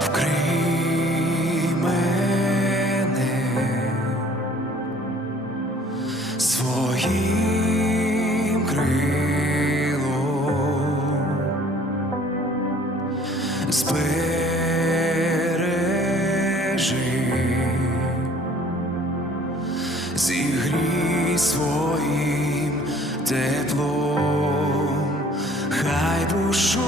вкрий мене своїм крилом, збережи, теплом, хай шторм.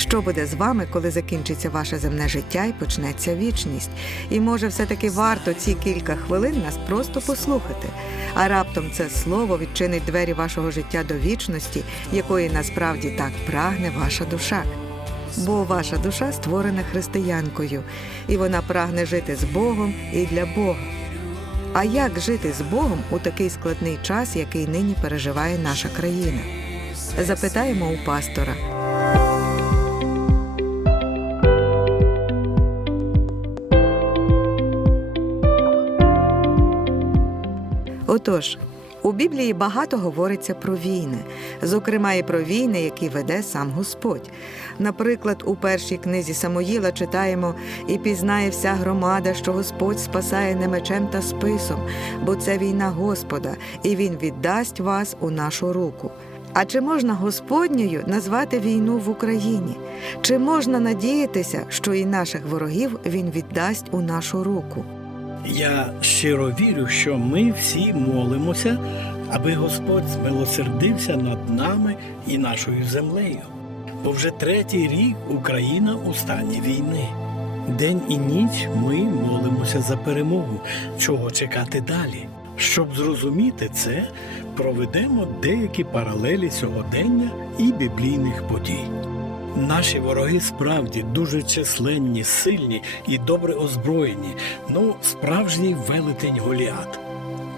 що буде з вами, коли закінчиться ваше земне життя і почнеться вічність? І може, все-таки варто ці кілька хвилин нас просто послухати. А раптом це слово відчинить двері вашого життя до вічності, якої насправді так прагне ваша душа. Бо ваша душа створена християнкою, і вона прагне жити з Богом і для Бога. А як жити з Богом у такий складний час, який нині переживає наша країна? Запитаємо у пастора. Отож, у Біблії багато говориться про війни, зокрема і про війни, які веде сам Господь. Наприклад, у першій книзі Самоїла читаємо і пізнає вся громада, що Господь спасає не мечем та списом, бо це війна Господа, і Він віддасть вас у нашу руку. А чи можна Господньою назвати війну в Україні? Чи можна надіятися, що і наших ворогів він віддасть у нашу руку? Я щиро вірю, що ми всі молимося, аби Господь змилосердився над нами і нашою землею. Бо вже третій рік Україна у стані війни. День і ніч ми молимося за перемогу, чого чекати далі. Щоб зрозуміти це, проведемо деякі паралелі сьогодення і біблійних подій. Наші вороги справді дуже численні, сильні і добре озброєні, ну, справжній велетень Голіат.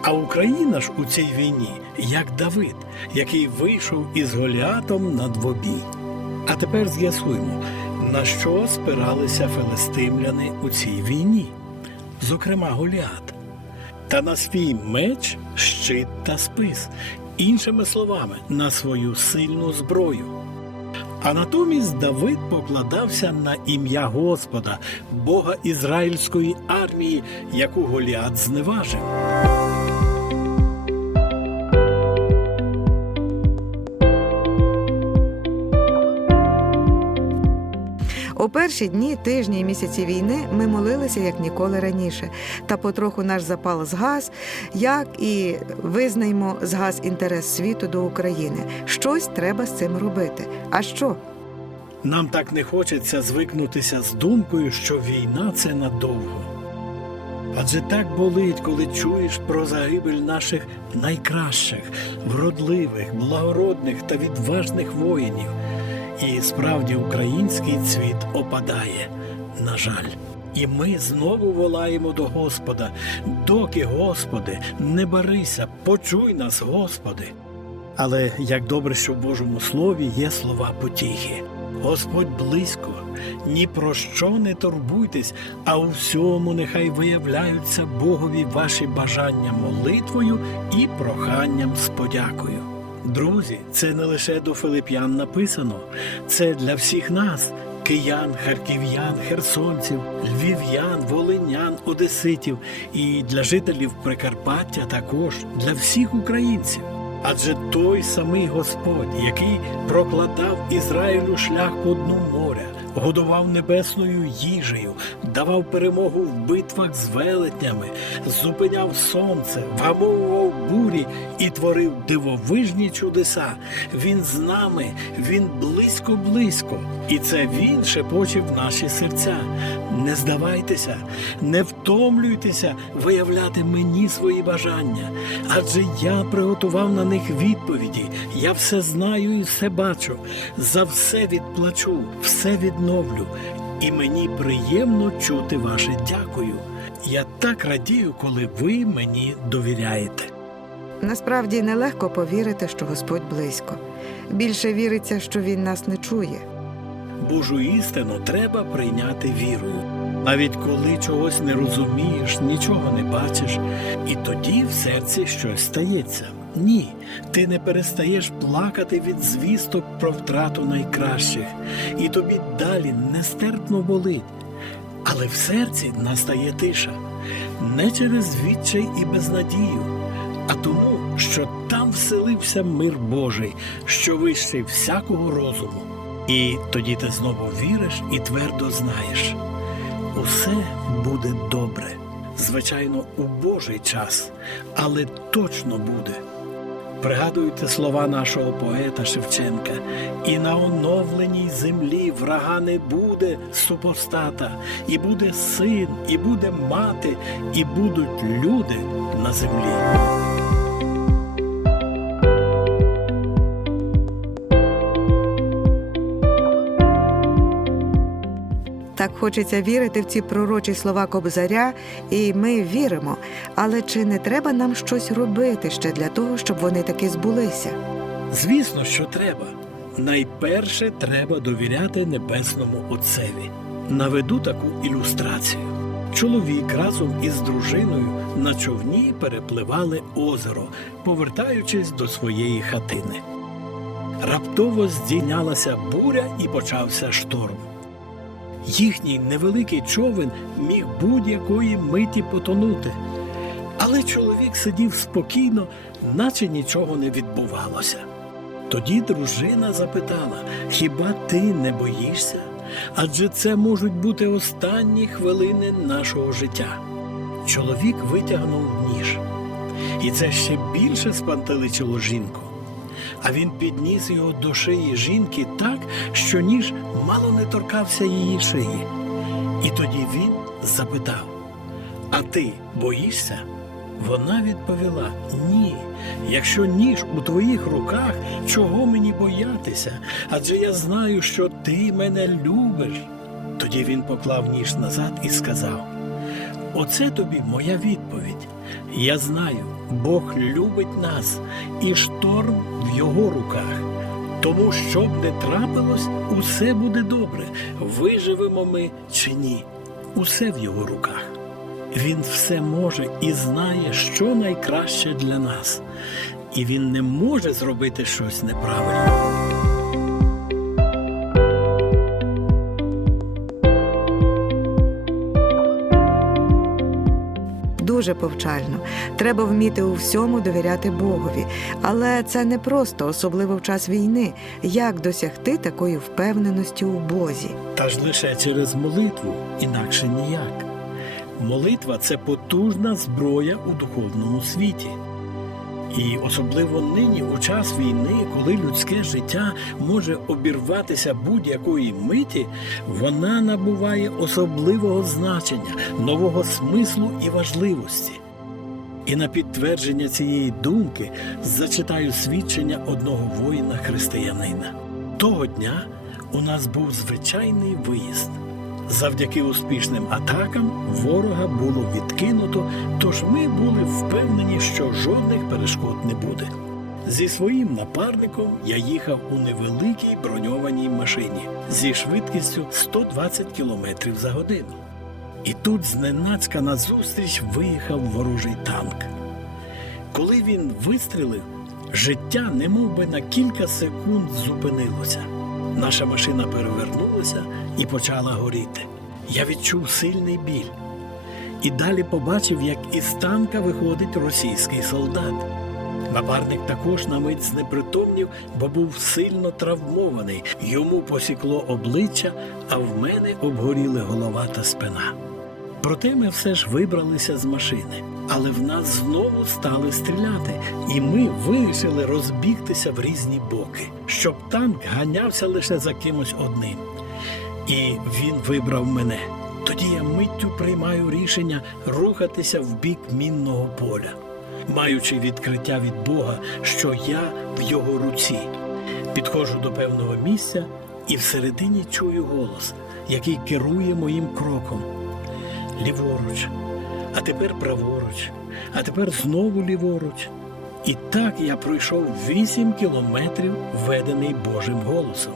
А Україна ж у цій війні, як Давид, який вийшов із Голіатом на двобій. А тепер з'ясуємо, на що спиралися филистимляни у цій війні, зокрема Голіат. Та на свій меч, щит та спис, іншими словами, на свою сильну зброю. А натомість Давид покладався на ім'я Господа, Бога ізраїльської армії, яку Голіат зневажив. Перші дні, тижні і місяці війни ми молилися як ніколи раніше, та потроху наш запал згас, як і визнаймо згас інтерес світу до України. Щось треба з цим робити. А що? Нам так не хочеться звикнутися з думкою, що війна це надовго. Адже так болить, коли чуєш про загибель наших найкращих, вродливих, благородних та відважних воїнів. І справді український цвіт опадає, на жаль. І ми знову волаємо до Господа, доки, Господи, не барися, почуй нас, Господи. Але як добре, що в Божому Слові є слова потіхи. Господь близько, ні про що не турбуйтесь, а у всьому нехай виявляються Богові ваші бажання молитвою і проханням з подякою. Друзі, це не лише до Филип'ян написано, це для всіх нас. Киян, харків'ян, херсонців, львів'ян, волинян, одеситів і для жителів Прикарпаття також для всіх українців. Адже той самий Господь, який прокладав Ізраїлю шлях по дну моря, годував небесною їжею, давав перемогу в битвах з велетнями, зупиняв сонце, вгамовував бурі і творив дивовижні чудеса. Він з нами, він близько-близько. І це він шепоче в наші серця. Не здавайтеся, не втомлюйтеся виявляти мені свої бажання, адже я приготував на них відповіді. Я все знаю і все бачу. За все відплачу, все відновлю. І мені приємно чути ваше дякую. я так радію, коли ви мені довіряєте. Насправді нелегко повірити, що Господь близько. Більше віриться, що Він нас не чує. Божу істину треба прийняти вірою. Навіть коли чогось не розумієш, нічого не бачиш, і тоді в серці щось стається. Ні, ти не перестаєш плакати від звісток про втрату найкращих, і тобі далі нестерпно болить. Але в серці настає тиша не через відчай і безнадію, а тому, що там вселився мир Божий, що вищий всякого розуму. І тоді ти знову віриш і твердо знаєш, усе буде добре. Звичайно, у Божий час, але точно буде. Пригадуйте слова нашого поета Шевченка, і на оновленій землі врага не буде супостата, і буде син, і буде мати, і будуть люди на землі. Так хочеться вірити в ці пророчі слова Кобзаря, і ми віримо. Але чи не треба нам щось робити ще для того, щоб вони таки збулися? Звісно, що треба. Найперше треба довіряти небесному Отцеві. Наведу таку ілюстрацію. Чоловік разом із дружиною на човні перепливали озеро, повертаючись до своєї хатини. Раптово здійнялася буря і почався шторм. Їхній невеликий човен міг будь-якої миті потонути. Але чоловік сидів спокійно, наче нічого не відбувалося. Тоді дружина запитала: Хіба ти не боїшся? Адже це можуть бути останні хвилини нашого життя. Чоловік витягнув ніж, і це ще більше спантеличило жінку. А він підніс його до шиї жінки так, що ніж мало не торкався її шиї. І тоді він запитав: А ти боїшся? Вона відповіла: Ні. Якщо ніж у твоїх руках, чого мені боятися? Адже я знаю, що ти мене любиш. Тоді він поклав ніж назад і сказав: Оце тобі моя відповідь. Я знаю, Бог любить нас, і шторм в його руках. Тому, що б не трапилось, усе буде добре. Виживемо ми чи ні. Усе в його руках. Він все може і знає, що найкраще для нас, і він не може зробити щось неправильно. Дуже повчально. Треба вміти у всьому довіряти Богові. Але це не просто, особливо в час війни. Як досягти такої впевненості у Бозі? Та ж лише через молитву, інакше ніяк. Молитва це потужна зброя у духовному світі. І особливо нині, у час війни, коли людське життя може обірватися будь-якої миті, вона набуває особливого значення, нового смислу і важливості. І на підтвердження цієї думки зачитаю свідчення одного воїна-християнина. Того дня у нас був звичайний виїзд. Завдяки успішним атакам ворога було відкинуто, тож ми були впевнені, що жодних перешкод не буде. Зі своїм напарником я їхав у невеликій броньованій машині зі швидкістю 120 км за годину. І тут зненацька назустріч виїхав ворожий танк. Коли він вистрілив, життя немов би на кілька секунд зупинилося. Наша машина перевернулася і почала горіти. Я відчув сильний біль. І далі побачив, як із танка виходить російський солдат. Напарник також на мить знепритомнів, бо був сильно травмований. Йому посікло обличчя, а в мене обгоріли голова та спина. Проте ми все ж вибралися з машини, але в нас знову стали стріляти, і ми вирішили розбігтися в різні боки, щоб танк ганявся лише за кимось одним. І він вибрав мене. Тоді я миттю приймаю рішення рухатися в бік мінного поля, маючи відкриття від Бога, що я в його руці. Підходжу до певного місця і всередині чую голос, який керує моїм кроком ліворуч, а тепер праворуч, а тепер знову ліворуч. І так я пройшов вісім кілометрів, ведений Божим голосом.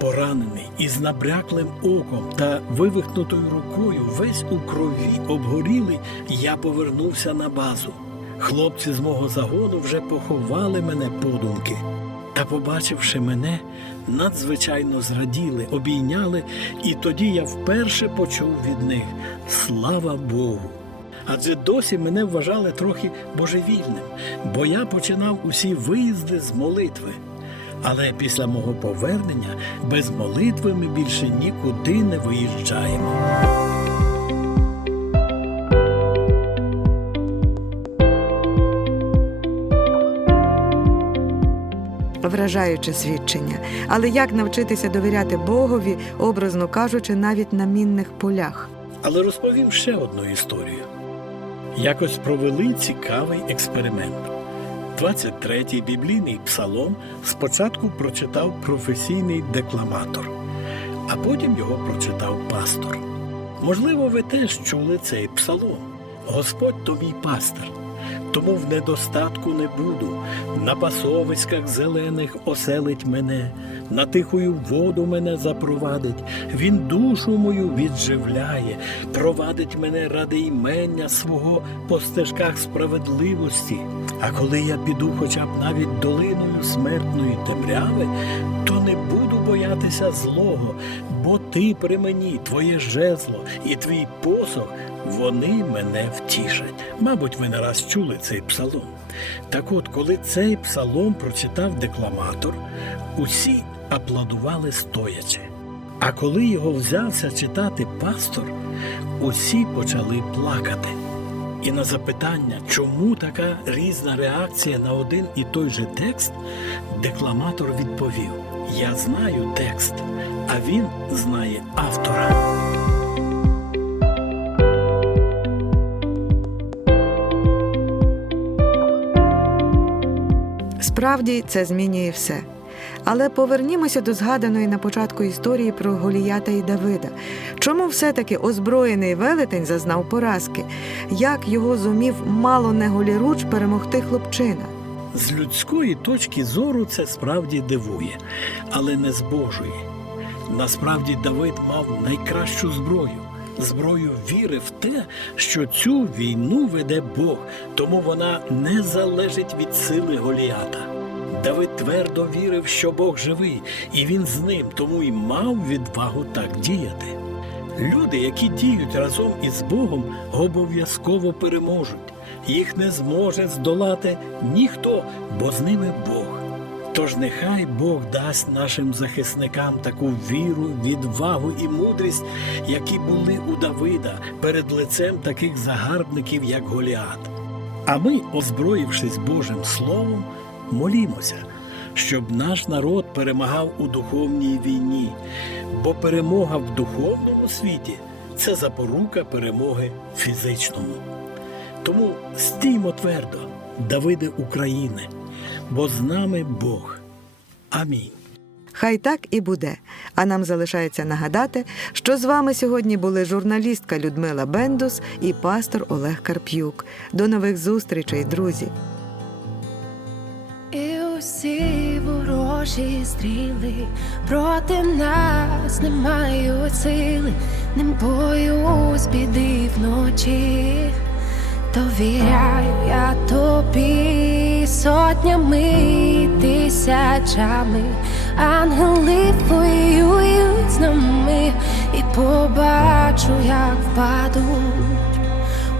Поранений із набряклим оком та вивихнутою рукою, весь у крові обгорілий, я повернувся на базу. Хлопці з мого загону вже поховали мене подумки. Та, побачивши мене, надзвичайно зраділи, обійняли, і тоді я вперше почув від них слава Богу. Адже досі мене вважали трохи божевільним, бо я починав усі виїзди з молитви. Але після мого повернення без молитви ми більше нікуди не виїжджаємо. Вражаюче свідчення. Але як навчитися довіряти Богові, образно кажучи, навіть на мінних полях? Але розповім ще одну історію. Якось провели цікавий експеримент. 23-й біблійний псалом спочатку прочитав професійний декламатор, а потім його прочитав пастор. Можливо, ви теж чули цей псалом. Господь то мій пастир, тому в недостатку не буду. На пасовиськах зелених оселить мене, на тихою воду мене запровадить. Він душу мою відживляє, провадить мене ради імення свого по стежках справедливості. А коли я піду хоча б навіть долиною смертної темряви, то не буду боятися злого, бо ти при мені, твоє жезло і твій посох, вони мене втішать. Мабуть, ви не раз чули цей псалом. Так от, коли цей псалом прочитав декламатор, усі аплодували стоячи. А коли його взявся читати пастор, усі почали плакати. І на запитання, чому така різна реакція на один і той же текст, декламатор відповів: Я знаю текст, а він знає автора. Справді це змінює все. Але повернімося до згаданої на початку історії про Голіята і Давида. Чому все-таки озброєний велетень зазнав поразки? Як його зумів мало не голіруч перемогти хлопчина? З людської точки зору це справді дивує, але не з Божої. Насправді Давид мав найкращу зброю. Зброю віри в те, що цю війну веде Бог, тому вона не залежить від сили Голіата. Давид твердо вірив, що Бог живий, і він з ним, тому й мав відвагу так діяти. Люди, які діють разом із Богом, обов'язково переможуть. Їх не зможе здолати ніхто, бо з ними Бог. Тож нехай Бог дасть нашим захисникам таку віру, відвагу і мудрість, які були у Давида перед лицем таких загарбників, як Голіат. А ми, озброївшись Божим Словом, молімося, щоб наш народ перемагав у духовній війні, бо перемога в духовному світі це запорука перемоги фізичному. Тому стіймо твердо, Давиде України, бо з нами Бог. Амінь. Хай так і буде. А нам залишається нагадати, що з вами сьогодні були журналістка Людмила Бендус і пастор Олег Карп'юк. До нових зустрічей, друзі! І усі ворожі стріли проти нас не мають сили, не боюсь біди вночі, довіряю я тобі сотнями тисячами, ангели воюють з нами, і побачу, як впадуть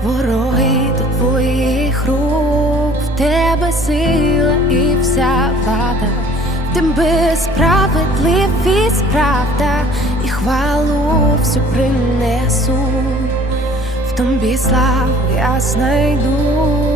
Вороги до твоїх рук, в тебе сила і вся влада, в тебе справедливість, правда, і хвалу всю принесу, в тобі славу я знайду.